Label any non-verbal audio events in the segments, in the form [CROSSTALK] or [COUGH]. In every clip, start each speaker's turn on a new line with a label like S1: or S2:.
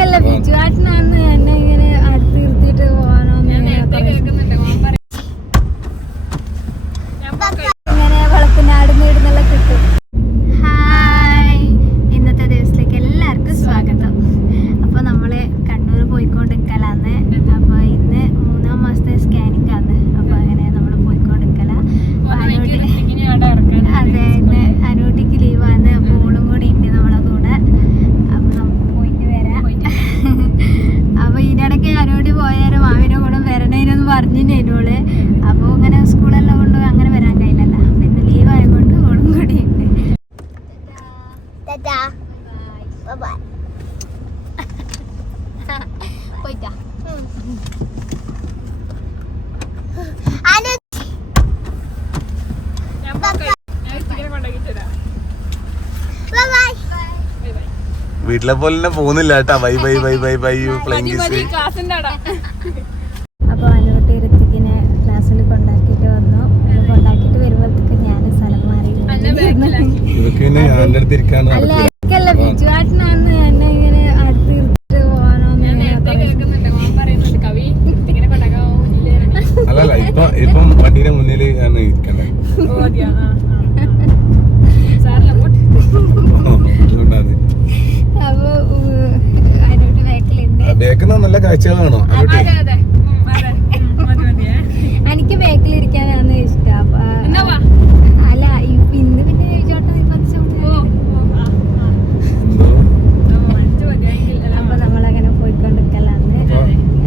S1: എനിക്കല്ല ബിജുവാട്ടിനാണ് എന്നെ ഇങ്ങനെ അടുത്ത് നിർത്തിയിട്ട് പോകാനോ ഇങ്ങനെ വെളുപ്പിനാട് നീടുന്നുള്ള കിട്ടും ഹായ് ഇന്നത്തെ ദിവസത്തിലേക്ക് എല്ലാവർക്കും സ്വാഗതം അപ്പോൾ നമ്മൾ കണ്ണൂർ പോയിക്കൊണ്ടിരിക്കലാന്ന് അപ്പോൾ ഇന്ന് മൂന്നാം മാസത്തെ സ്കാനിങ് ആണ് അപ്പോൾ അങ്ങനെ നമ്മൾ പോയിക്കൊണ്ടിരിക്കല അതെ ഇന്ന് അനൂട്ടിക്ക് ലീവാണ് അപ്പോൾ ഓളും കൂടി ഉണ്ട് നമ്മളെ കൂടെ അപ്പോൾ നമുക്ക് പോയിട്ട് വരാം അപ്പോൾ ഇതിനിടയ്ക്ക് അനൂട്ടി പോയാലും മാവിനെ കൂടെ വരണേനെന്ന് പറഞ്ഞിട്ടുണ്ടോൾ അപ്പോൾ ഇങ്ങനെ സ്കൂളെല്ലാം കൊണ്ട് അങ്ങനെ വരാൻ കഴിയില്ലല്ലോ അപ്പോൾ ഇന്ന് ലീവ് ആയതുകൊണ്ട് ഓളും കൂടി ഉണ്ട്
S2: Ta-da. Bye-bye. [LAUGHS]
S1: പോയിട്ടാ. [LAUGHS]
S3: വീട്ടിലെ പോലെ തന്നെ പോകുന്നില്ല കേട്ടാ bye bye bye bye bye you flying kiss
S1: അപ്പോൾ അനൂട്ടി ഋത്തിക്കിനെ ക്ലാസ്സിൽ കൊണ്ടാക്കിയിട്ട് വന്നു അത് കൊണ്ടാക്കിയിട്ട് വരുമ്പോഴത്തേക്ക് ഞാൻ സ്ഥലം മാറി
S3: ഇവക്ക് പിന്നെ ഞാൻ അടുത്ത് ഇരിക്കാണ്ട്
S1: അല്ല എന്നെ ഇങ്ങനെ അടുത്ത്
S3: അല്ലല്ല ഇപ്പൊ ഇപ്പം വണ്ടീന്റെ മുന്നിൽ ഞാൻ ഇരിക്കണ്ടേ? ബേക്കുന്ന നല്ല കാഴ്ചകളാണോ?
S1: എനിക്ക് ബാക്കിൽ ഇരിക്കാനാണ് ഇഷ്ടം അപ്പൊ അല്ല ഇ- ഇന്ന് പിന്നെ ചോട്ടം
S3: എന്തോ
S1: അപ്പൊ നമ്മളങ്ങനെ പോയിക്കൊണ്ടിരിക്കലാണ്
S3: അപ്പൊ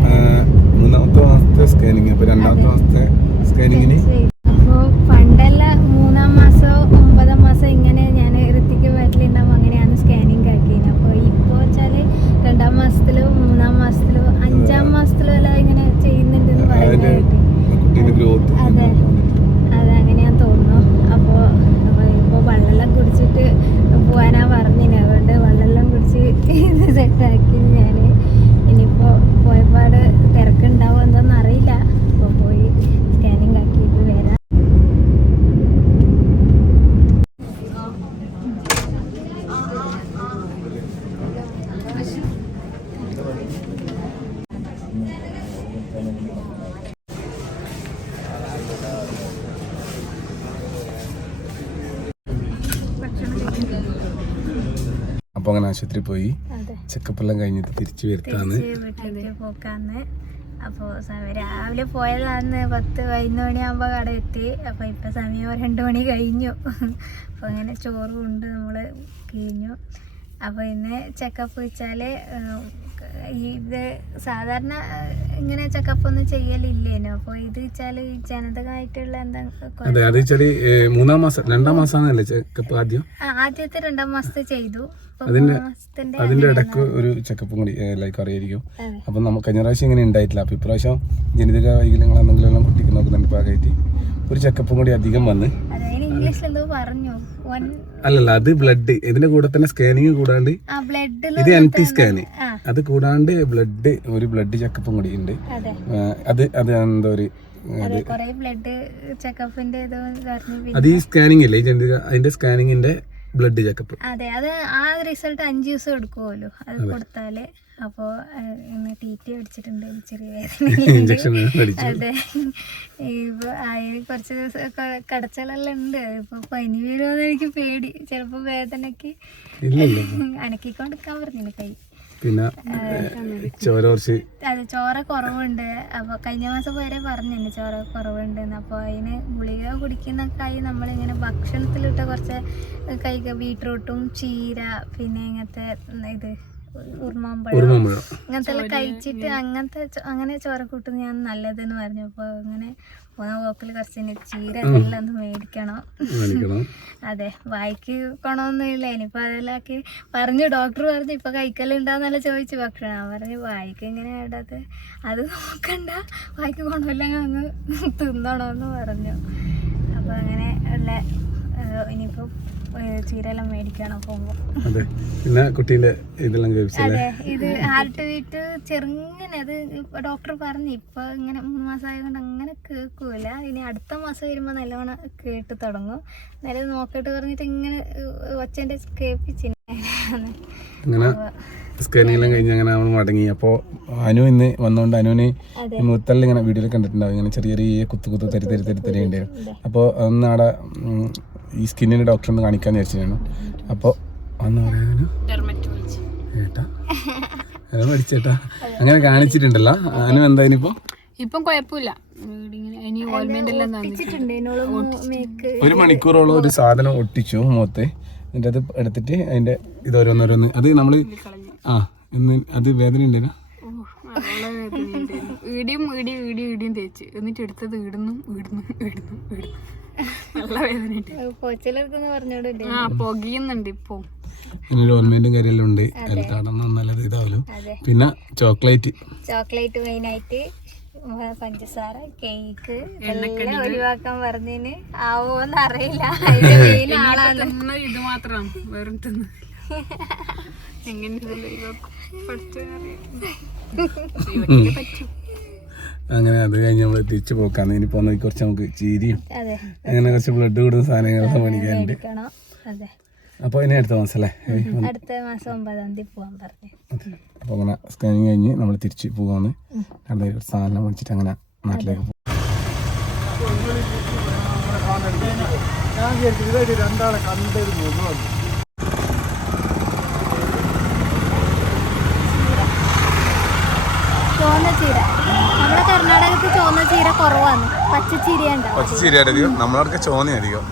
S3: ആ, മൂന്നാമത്തെ മാസത്തെ സ്കാനിങ് അപ്പൊ രണ്ടാമത്തെ മാസത്തെ സ്കാനിങ്ങിന്
S1: അപ്പോ പണ്ടല്ല മൂന്നാം മാസം ഒമ്പതാം മാസം ഇങ്ങനെ ഞാൻ ഋത്തിക്ക് വീട്ടിലുണ്ടാവും അങ്ങനെയാണ് സ്കാനിങ് ആക്കിയത് അപ്പൊ ഇപ്പൊ വെച്ചാൽ രണ്ടാം മാസത്തിലോ മൂന്നാം മാസത്തിലോ അഞ്ചാം മാസത്തിലോ എല്ലാം ഇങ്ങനെ ചെയ്യുന്നുണ്ടെന്ന് പറയുന്നത്
S3: ഗ്രോത്ത്
S1: അതെ. അതങ്ങനെയാന്ന് തോന്നുന്നു. അപ്പോൾ അപ്പോൾ ഇപ്പോൾ വെള്ളമെല്ലാം കുടിച്ചിട്ട് പോകാനാ പറഞ്ഞിന്. അതുകൊണ്ട് വെള്ളമെല്ലാം കുടിച്ച് സെറ്റാക്കി ഞാൻ ഇനിയിപ്പോൾ പോയപാട് തിരക്കുണ്ടാവും എന്താണെന്ന് അറിയില്ല അപ്പോൾ പോയി
S3: അപ്പൊ അങ്ങനെ ആശുപത്രി പോയി. ചെക്കപ്പ് എല്ലാം കഴിഞ്ഞിട്ട് തിരിച്ചു വരുത്താണ്
S1: അപ്പോൾ രാവിലെ പോയതാന്ന് പത്ത് പതിനൊന്ന് മണിയാകുമ്പോൾ കട എത്തി അപ്പോൾ ഇപ്പം സമയം രണ്ട് മണി കഴിഞ്ഞു. അപ്പോൾ അങ്ങനെ ചോറ് കൊണ്ട് നമ്മൾ കഴിഞ്ഞു. അപ്പോൾ ഇന്ന് ചെക്കപ്പ് വെച്ചാൽ ഇത് സാധാരണ ഇങ്ങനെ ചെക്കപ്പ് ഒന്നും ചെയ്യലില്ലേനോ? അപ്പൊ ഇത് വെച്ചാൽ ജനതകമായിട്ടുള്ള എന്താ
S3: അതെ അത് വെച്ചാൽ മൂന്നാം മാസം രണ്ടാം മാസമാണല്ലേ ചെക്കപ്പ് ആദ്യം?
S1: ആദ്യത്തെ രണ്ടാം മാസത്തെ ചെയ്തു.
S3: അതിന്റെ- ഇടയ്ക്ക് ഒരു ചെക്കപ്പും കൂടി ലൈക്ക് അറിയായിരിക്കും. അപ്പൊ നമുക്ക് കഴിഞ്ഞ പ്രാവശ്യം ഇങ്ങനെ ഉണ്ടായിട്ടില്ല അപ്പൊ ഇപ്രാവശ്യം ജനിതക വൈകല്യങ്ങൾ എന്തെങ്കിലും കുട്ടിക്ക് നോക്കുന്നുണ്ട് ഭാഗമായിട്ട് ഒരു ചെക്കപ്പും കൂടി അധികം വന്ന്
S1: ഇംഗ്ലീഷിൽ എന്തോ പറഞ്ഞു
S3: അല്ലല്ല അത് ബ്ലഡ് ഇതിന്റെ കൂടെ തന്നെ സ്കാനിങ് കൂടാണ്ട് ഇത് എം ടി സ്കാന് അത് കൂടാണ്ട് ബ്ലഡ് ഒരു ബ്ലഡ് ചെക്കപ്പും കൂടി ഉണ്ട്
S1: അതെ.
S3: അത് എന്താ ഒരു
S1: അത്
S3: ഈ സ്കാനിങ് ഇല്ലേ അതിന്റെ സ്കാനിങ്ങിന്റെ ബ്ലഡ് ചെക്കപ്പ്
S1: അതെ അത് ആ റിസൾട്ട് അഞ്ച് ദിവസം എടുക്കുമല്ലോ അത് കൊടുത്താൽ അപ്പോ ഇന്ന് ടി ടി അടിച്ചിട്ടുണ്ട് ചെറിയ വേദന [LAUGHS] അതെ. ഇപ്പൊ അതിന് കുറച്ച് ദിവസം കടച്ചലെല്ലാം ഉണ്ട്. ഇപ്പൊ പനി വരുമോ എനിക്ക് പേടി. ചിലപ്പോ വേദനക്ക്
S3: ഇല്ല [LAUGHS]
S1: അനക്കിക്കൊണ്ടിരിക്കാൻ പറഞ്ഞില്ല കൈ.
S3: പിന്നെ ചോര കുറച്ച്
S1: അതെ ചോര കുറവുണ്ട്. അപ്പൊ കഴിഞ്ഞ മാസം വരെ പറഞ്ഞു ചോര കുറവുണ്ട് അപ്പൊ അതിന് ഗുളിക കുടിക്കുന്നൊക്കെയായി നമ്മളിങ്ങനെ ഭക്ഷണത്തിലിട്ട കുറച്ച് കൈക ബീട്രൂട്ടും ചീര പിന്നെ ഇങ്ങനത്തെ ഇത് ഉറുമാമ്പഴം
S3: ഉറുമമ്പഴം.
S1: അങ്ങനത്തെ എല്ലാം കഴിച്ചിട്ട് അങ്ങനത്തെ അങ്ങനെ ചോര കൂട്ടുന്ന ഞാൻ നല്ലതെന്ന് പറഞ്ഞു. അപ്പോൾ അങ്ങനെ പോകുന്ന പോക്കിൽ കുറച്ച് ചീര എല്ലാം ഒന്ന് മേടിക്കണം. [LAUGHS] അതെ വായിക്ക് കൊണമൊന്നുമില്ല. ഇനിയിപ്പോൾ അതെല്ലാക്കി പറഞ്ഞു ഡോക്ടർ പറഞ്ഞു ഇപ്പൊ കഴിക്കലുണ്ടാന്നല്ല ചോദിച്ചു. ഭക്ഷണം ഞാൻ പറഞ്ഞു വായിക്ക് ഇങ്ങനെ ഇടത്? അത് നോക്കണ്ട. വായിക്ക് കൊണമില്ലെങ്കിൽ അങ്ങ് തിന്നണമെന്ന് പറഞ്ഞു. അപ്പൊ അങ്ങനെ ഉള്ള ഇനിയിപ്പോ ഏഹ്, ചീരെല്ലാം മേടിക്കണം പോകുമ്പോൾ
S3: അതെ. പിന്നെ കുട്ടീന്റെ ഇതെല്ലാം
S1: അതെ ഇത് ഹാർട്ട് ബീറ്റ് ചെറുങ്ങനെ അത് ഡോക്ടർ പറഞ്ഞു ഇപ്പൊ ഇങ്ങനെ മൂന്ന് മാസം ആയതുകൊണ്ട് അങ്ങനെ കേൾക്കൂല. ഇനി അടുത്ത മാസം വരുമ്പോ നല്ലവണ്ണം കേട്ട് തുടങ്ങും. എന്നാലും നോക്കിട്ട് പറഞ്ഞിട്ട് ഇങ്ങനെ ഒച്ചന്റെ കേൾപ്പിച്ചിന്
S3: അങ്ങനെ സ്കാനിങ് എല്ലാം കഴിഞ്ഞ് അങ്ങനെ നമ്മൾ മടങ്ങി. അപ്പോൾ അനു ഇന്ന് വന്നുകൊണ്ട് അനുവിന്
S1: മുത്തലിൽ
S3: ഈ മുത്തല്ല ഇങ്ങനെ വീഡിയോയിൽ കണ്ടിട്ടുണ്ടാവും. ഇങ്ങനെ ചെറിയ ചെറിയ കുത്തു കുത്തു തരി തരി തരി തരി ഉണ്ടായിരുന്നു അപ്പോൾ അന്ന് അവിടെ ഈ സ്കിന്നിന്റെ ഡോക്ടറെ ഒന്ന് കാണിക്കാൻ വിചാരിച്ചിരുന്നു. അപ്പോൾ വന്ന് പറയാനും ഏട്ടാ. അത് പഠിച്ചേട്ടാ അങ്ങനെ കാണിച്ചിട്ടുണ്ടല്ലോ. അനു എന്താ ഇനിയിപ്പോൾ
S4: ഇപ്പം കുഴപ്പമില്ല. ഇനി ഓൾമെന്റ് എല്ലാം തന്നിട്ടുണ്ട്.
S1: ഒട്ടിച്ചിട്ടുണ്ട്. എന്നോട്
S3: ഒരു മണിക്കൂറോളം ഒരു സാധനം ഒട്ടിച്ചു മുഖത്ത് എന്നിട്ട് അത് എടുത്തിട്ട് അതിന്റെ ഇത് ഓരോന്നോരോന്ന്. അത് നമ്മൾ ആ എന്ന് അത് വേദന ഉണ്ടല്ലോ
S4: ഈടിയും ഈടിയും ഈടിയും ഈടിയും തേച്ച്. എന്നിട്ട് എടുത്തത് ഈടുന്നു ഈടുന്നു ഈടുന്നു ഈടുന്നു. നല്ല ആ പുകയുന്നുണ്ട് ഇപ്പോ.
S3: കാര്യമെല്ലാം ഉണ്ട്. തടന്ന ഇതാവല്ലോ പിന്നെ ചോക്ലേറ്റ്.
S1: ചോക്ലേറ്റ് മെയിൻ ആയിട്ട് പഞ്ചസാര കേക്ക് എല്ലാം ഒഴിവാക്കാൻ പറഞ്ഞതിന് ആവോന്ന് അറിയില്ല [LAUGHS] അതിന്റെ മെയിൻ ആളാണ്.
S4: ഇത് മാത്രം. വെറും [LAUGHS]
S3: അങ്ങനെ അത് കഴിഞ്ഞ് നമ്മൾ തിരിച്ചു പോക്കാന്ന് ഇനി പോകുന്ന കുറച്ച് നമുക്ക് ചീരിയും
S1: അതെ.
S3: അങ്ങനെ കുറച്ച് ബ്ലഡ് കൂടുന്ന സാധനങ്ങളൊക്കെ മേടിക്കാനുണ്ട്. അപ്പോൾ ഇനി അടുത്ത മാസം അല്ലേ?
S1: അടുത്ത മാസം ഒമ്പതാം തീയതി പോകാൻ പറഞ്ഞു.
S3: അപ്പോൾ അങ്ങനെ സ്കാനിങ് കഴിഞ്ഞ് നമ്മൾ തിരിച്ച് പോകാന്ന് ഒരു സാധനം മേടിച്ചിട്ട് അങ്ങനെ നാട്ടിലേക്ക് പോകും
S1: ചുവന്ന ചീര. നമ്മുടെ കർണാടകത്തിൽ ചുവന്ന ചീര കുറവാണ്. പച്ച ചീര ഉണ്ടാവും
S3: പച്ച ചീരയുടെ അധികം നമ്മളവിടെ ചോന്ന അധികം.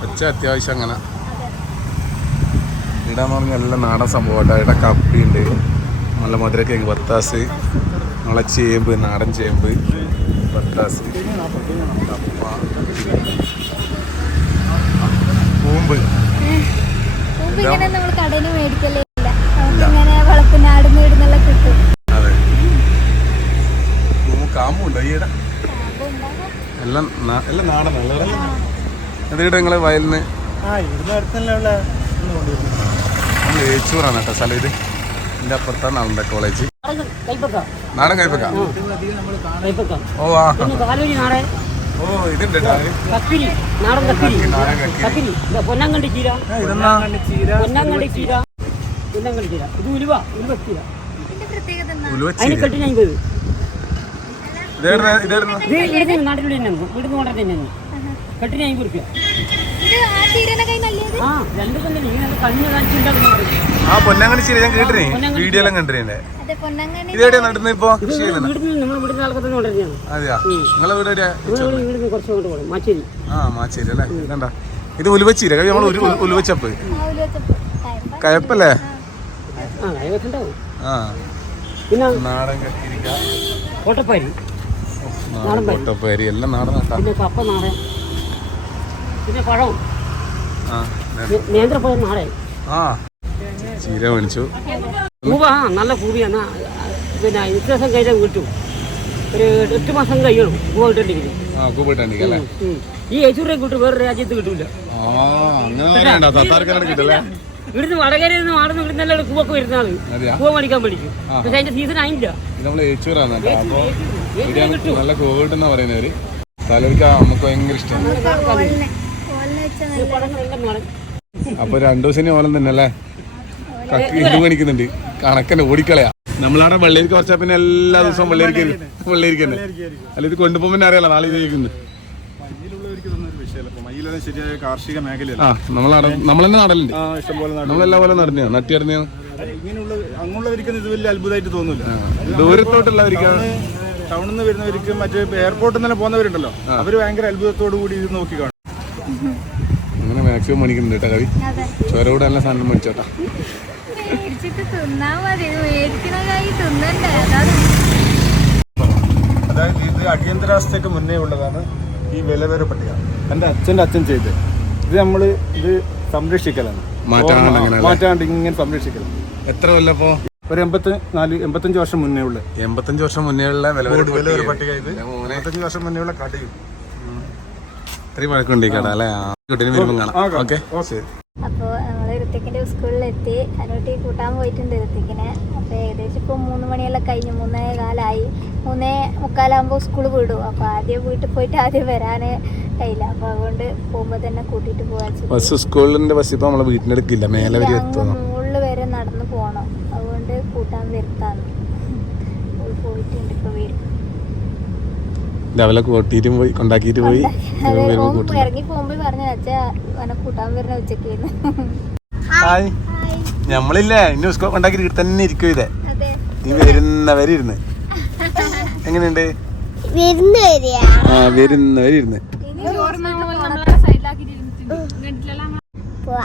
S3: പച്ച അത്യാവശ്യം അങ്ങനെ. ഇടാന്ന് പറഞ്ഞാൽ എല്ലാം നാടൻ സംഭവമായിട്ട് ഇവിടെ കപ്പിയുണ്ട്. നല്ല മധുരക്കേക്ക് ബത്താസ്. നമ്മളെ ചേമ്പ്. നാടൻ ചേമ്പ്. ബത്താസ്. കപ്പ കൂമ്പ് അതെ. കാമ്പുണ്ടോ ഈയിടെ. എല്ലാം നാ- എല്ലാം നാടനല്ലേ എന്നിട്ട് നിങ്ങൾ വയലിന് നമ്മൾ ഏച്ചൂറാണ് കേട്ടോ സ്ഥലം ഇത്. ഇതിന്റെ അപ്പുറത്താണ് നാളെ കോളേജ് നാടൻ കൈപ്പക്ക? ഓ ആ. ഓ ഇതുണ്ട്
S5: പൊന്നാങ്കണ്ടി ചീര പൊന്നാങ്കണ്ടി ചീര പൊന്നാങ്കണ്ടി ചീര ഇത് ഉലുവ ഉലുവ ചീര അതിന് കെട്ടിന് അമ്പത് ഇത് ഇവിടുന്ന് നാട്ടിലുള്ള തന്നെ ഇവിടുന്ന് കൊണ്ടു തന്നെ കെട്ടിന് അമ്പത് റുപ്യ
S1: ആ ചീരനെ കൈ നല്ലത്
S5: ആ രണ്ട് തന്നെ നീ നല്ല കണ്ണ്
S3: ആ പൊന്നാങ്കണി ശരി ഞാൻ കേട്ടിനെ. വീഡിയോ എല്ലാം കണ്ടിരുന്നേ. ഇതെവിടെയാ നടന്നത് ഇപ്പൊ കൃഷി അതെയാ? നിങ്ങളെ വീട് എവിടെയാ? ആ മാച്ചേരി അല്ലേ? കണ്ട? ഇത് ഉലുവച്ചീര. കഴിയും നമ്മൾ ഒരു ഉലു- ഉലുവച്ചപ്പ്. കയപ്പല്ലേ?
S5: ആ. കൈവശം
S3: ആ.
S5: പിന്നെ
S3: നാടൻ കത്തിരിക്ക.
S5: കോട്ടപ്പാരി
S3: എല്ലാം നാടൻ
S5: പിന്നെ കപ്പ നാടൻ. പിന്നെ പഴം.
S3: ആ.
S5: നേന്ത്രപ്പഴം
S3: ആ ചീര മേടിച്ചു.
S5: പൂവ നല്ല പൂവിയാണ് പിന്നെ വ്യത്യാസം കഴിഞ്ഞാൽ കിട്ടും ഒരു എട്ട് മാസം കഴിയണം പൂവ
S3: അല്ലേ?
S5: ഈ യേശൂരെ കിട്ടും വേറെ രാജ്യത്ത് കിട്ടൂല.
S3: ആ അങ്ങനെ തന്നെയുണ്ടോ തത്താർക്കാണ് കിട്ടല്ലേ
S5: ഇവിടുന്ന് വടകര നിന്ന് ഇവിടുന്ന് നല്ല പൂവൊക്കെ വരുന്ന
S3: ആൾ.
S5: പൂവ മേടിക്കാൻ പഠിക്കും പക്ഷെ അതിന്റെ സീസൺ ആയില്ല.
S3: നല്ല കോവിഡ് പറയുന്നവര്. നമുക്ക് ഭയങ്കര ഇഷ്ടമാണ്. അപ്പൊ രണ്ടു ദിവസം ഓലം തന്നെ അല്ലേ കക്ക് ഇത് മേടിക്കുന്നുണ്ട് കണക്കന്നെ ഓടിക്കളയാ. നമ്മളവിടെ വെള്ളരിക്ക കുറച്ചാ പിന്നെ എല്ലാ ദിവസവും വെള്ളരിക്ക വെള്ളരിക്ക തന്നെ. അല്ല ഇത് കൊണ്ടുപോകുമ്പോ പിന്നെ അറിയാലോ നാളെ ഇത്
S6: മയിലെല്ലാം കാർഷിക
S3: നടലുണ്ട്. നമ്മളെല്ലാ പോലെ നടന്നു നട്ടിയറിഞ്ഞ
S6: ഇങ്ങനെയുള്ള അങ്ങനെയുള്ളവർക്ക് ഇത് വലിയ അത്ഭുതമായിട്ട് തോന്നില്ല
S3: ദൂരത്തോട്ടുള്ളവർക്ക്.
S6: ടൗണിൽ നിന്ന് വരുന്നവർക്ക് മറ്റേ എയർപോർട്ടിൽ നിന്ന് പോകുന്നവരുണ്ടല്ലോ. അവർ ഭയങ്കര അത്ഭുതത്തോടു കൂടി ഇത് നോക്കി കാണും.
S3: അങ്ങനെ മാക്സിമം മേടിക്കുന്നുണ്ട് കേട്ടോ കവി. ചോരോട് നല്ല സാധനം മേടിച്ചോട്ടാ.
S6: അതായത് ഇത് അടിയന്തരാവസ്ഥയ്ക്ക് മുന്നേ ഉള്ളതാണ് ഈ വിലവേറെ പട്ടിക. എന്റെ അച്ഛന്റെ അച്ഛൻ ചെയ്ത് ഇത് നമ്മൾ ഇത് സംരക്ഷിക്കലാണ്.
S3: മാറ്റാണ്ട്
S6: ഇങ്ങനെ സംരക്ഷിക്കലാണ്.
S3: എത്ര കൊല്ലപ്പോ
S6: ഒരു എൺപത്തി നാല് എൺപത്തഞ്ച് വർഷം മുന്നേ ഉള്ള.
S3: എൺപത്തഞ്ച് വർഷം മുന്നേ ഉള്ള വില
S6: പട്ടിക ഇത്. എൺപത്തഞ്ച് വർഷം മുന്നേ ഉള്ള കടയും.
S3: ഇത്രയും വഴക്കുണ്ടേക്കാടാ അല്ലേ? ആ, കുട്ടീനെ വരുമ്പോൾ കാണാം. ഓക്കെ.
S1: അപ്പോൾ നമ്മൾ ഋത്തിക്കിന്റെ സ്കൂളിലെത്തി. അതിനോട്ട് കൂട്ടാൻ പോയിട്ടുണ്ട് ഋത്തിക്കിനെ അപ്പോൾ ഏകദേശം ഇപ്പോൾ മൂന്ന് മണിയെല്ലാം കഴിഞ്ഞു മൂന്നേ കാലായി. മൂന്നേ മുക്കാലാകുമ്പോൾ സ്കൂൾ വിടും. അപ്പോൾ ആദ്യം വീട്ടിൽ പോയിട്ട് ആദ്യം വരാൻ കഴിയില്ല. അപ്പോൾ അതുകൊണ്ട് പോകുമ്പോൾ തന്നെ കൂട്ടിയിട്ട് പോവാ
S3: ബസ് സ്കൂളിന്റെ ബസ് ഇപ്പൊ നമ്മളെ വീട്ടിന്റെ അടുക്കില്ല. മേലെ വരെ എത്തുന്നു
S1: മുകളിൽ വരെ നടന്ന് പോകണം അതുകൊണ്ട് കൂട്ടാൻ വരുത്താന്ന് പോയി പോയിട്ടുണ്ട് ഇപ്പോൾ വരും
S3: രാവിലെ കൂട്ടിയിട്ട് പോയി കൊണ്ടാക്കിയിട്ട് പോയി.
S1: ഇറങ്ങി പോകുമ്പോൾ പറഞ്ഞു കൂട്ടാൻ വരുന്ന
S3: ഹായ്. ഞമ്മളില്ലേ ഇന്ന സ്കോ കൊണ്ടാക്കി ഇവിടെ തന്നെ ഇരിക്കും ഇതേ. നീ വരുന്നവരെ ഇരുന്ന്. എങ്ങനെയുണ്ട്?
S2: വരുന്നവരിന്ന്
S3: ആ വരുന്നവരെ ഇരുന്ന്.
S2: പോവാ.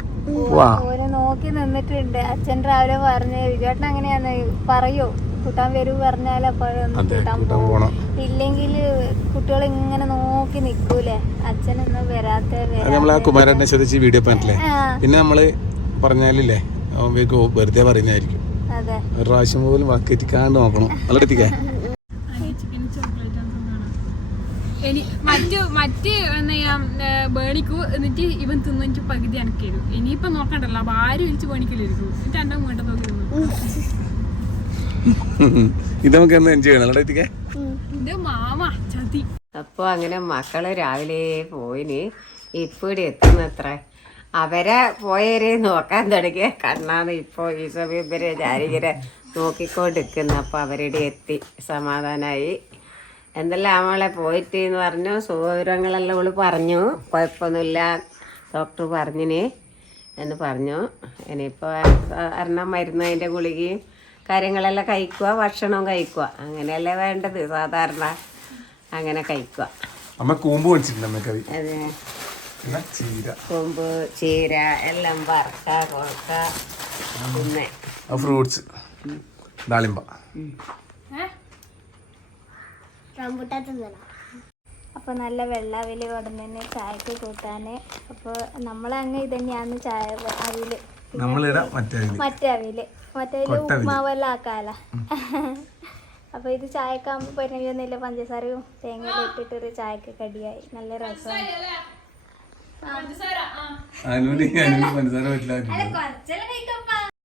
S3: വാ
S1: ഓര് നോക്കി നിന്നിട്ടുണ്ട്. അച്ഛൻ രാവിലെ പറഞ്ഞു വിജയേട്ടൻ അങ്ങനെയാന്ന് പറയൂ? കൂട്ടാൻ വരൂ പറഞ്ഞാൽ അപ്പോഴൊന്നും കൂട്ടാൻ ഇല്ലെങ്കിൽ കുട്ടികൾ ഇങ്ങനെ നോക്കി നിക്കൂലേ. അച്ഛനൊന്നും വരാത്ത
S3: നമ്മൾ നമ്മളെ കുമാരനെ ശ്രദ്ധിച്ച് വീഡിയോ പറഞ്ഞില്ലേ
S1: ആ.
S3: പിന്നെ പറഞ്ഞാലില്ലേ അവൻ വേഗം വെറുതെ പറയുന്നതായിരിക്കും. ഒരു പ്രാവശ്യം പോലും വാക്കേറ്റിക്കാണ്ട് നോക്കണം. നല്ല എത്തിക്കാൻ
S4: ഇനി മറ്റു മറ്റ് എന്താ ചെയ്യാ ബേണിക്കു എന്നിട്ട് ഇവൻ തിന്നിട്ട് പകുതി അനക്കരും ഇനിയിപ്പൊ നോക്കണ്ടല്ലോ അപ്പൊ ആരും ഇരിച്ച് ബേണിക്കലിരിക്കും എന്നിട്ട് എന്റെ വീണ്ടും നോക്കി തിന്നു
S3: ഇത് നമുക്ക് എന്ന് എൻജോയ് ചെയ്യണം. എത്തിക്കേ
S5: അപ്പോൾ അങ്ങനെ മക്കൾ രാവിലെ പോയിന്. ഇപ്പോൾ ഇവിടെ എത്തുന്നത്ര. അവരെ പോയവരെ നോക്കാൻ തുടങ്ങിയ കണ്ണാന്ന് ഇപ്പോൾ ഈ സമയം വരെ ഞാനിങ്ങനെ നോക്കിക്കൊണ്ടിരിക്കുന്നു. അപ്പോൾ അവരുടെ എത്തി. സമാധാനായി. എന്തെല്ലാം അവളെ പോയിട്ട് എന്ന് പറഞ്ഞു. സുഖവിവരങ്ങളെല്ലാം അവൾ പറഞ്ഞു. കുഴപ്പമൊന്നുമില്ല. ഡോക്ടർ പറഞ്ഞിന് എന്ന് പറഞ്ഞു. ഇനിയിപ്പോൾ അരണ മരുന്ന് അതിന്റെ ഗുളികയും. കാര്യങ്ങളെല്ലാം കഴിക്കുക ഭക്ഷണവും കഴിക്കുക. അങ്ങനെയല്ലേ വേണ്ടത്. സാധാരണ അങ്ങനെ കഴിക്കുക.
S3: അമ്മ കൂമ്പ്
S5: അതെ. കൊമ്പ് ചീര എല്ലാം വറക്ക കൊഴക്ക പിന്നെ
S3: ഫ്രൂട്ട്സ്. ദാളിമ്പ
S2: റംബുട്ടാൻ തിന്നണം
S1: അപ്പൊ നല്ല വെള്ളാവിൽ ഉടനെ ചായക്ക് കൂട്ടാന്. അപ്പോൾ നമ്മളങ്ങ് ഇതന്നെയാന്ന് ചായ
S3: അവിൽ മറ്റേ അരിൽ.
S1: മറ്റേ. ഉപ്മാവെല്ലാം ആക്കാല. [LAUGHS] അപ്പൊ ഇത് ചായക്കാകുമ്പോൾ പരിണമിയൊന്നുമില്ല പഞ്ചസാരയും തേങ്ങയും ഇട്ടിട്ട് ഒരു ചായക്ക് കടിയായി. നല്ല രസമാണ്.
S3: പഞ്ചസാര പറ്റില്ല.